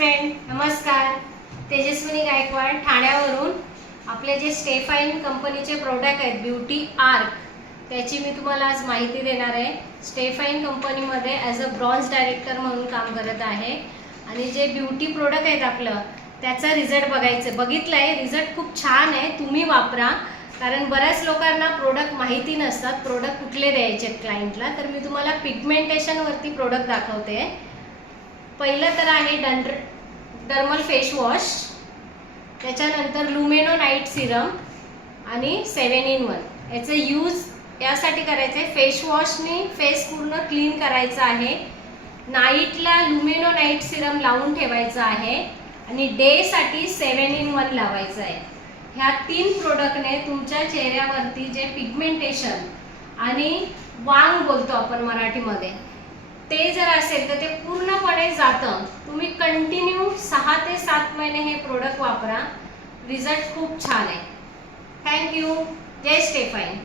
Friend, नमस्कार. तेजस्विनी गायकवाड ठाण्यावरून. आपले जे स्टेफाइन कंपनीचे प्रोडक्ट आहेत ब्युटी आर्क, त्याची मी तुम्हाला आज माहिती देणार आहे. स्टेफाइन कंपनीमध्ये ॲज अ ब्रॉन्झ डायरेक्टर म्हणून काम करत आहे आणि जे ब्युटी प्रोडक्ट आहेत आपलं त्याचा रिझल्ट बघितला आहे. रिझल्ट खूप छान आहे, तुम्ही वापरा. कारण बऱ्याच लोकांना प्रोडक्ट माहिती नसतात, प्रोडक्ट कुठले द्यायचे क्लायंटला. तर मी तुम्हाला पिगमेंटेशनवरती प्रोडक्ट दाखवते. पहिलं तर आहे डर्मल फेस वॉश, त्याच्यानंतर लुमेनो नाईट सिरम आणि 7-in-1 याचं यूज यासाठी करायचं आहे. फेस वॉशनी फेस पूर्ण क्लीन करायचं आहे, नाईटला लुमेनो नाईट सिरम लावून ठेवायचं आहे आणि डेसाठी 7-in-1 लावायचं आहे. ह्या 3 प्रोडक्टने तुमच्या चेहऱ्यावरती जे पिगमेंटेशन आणि वांग बोलतो आपण मराठीमध्ये, ते जर असेल तर ते पूर्णपणे जातं. तुम्ही कंटिन्यू 6 ते 7 महिने हे प्रोडक्ट वापरा. रिझल्ट खूप छान आहे. थँक्यू. जय स्टेफाइन.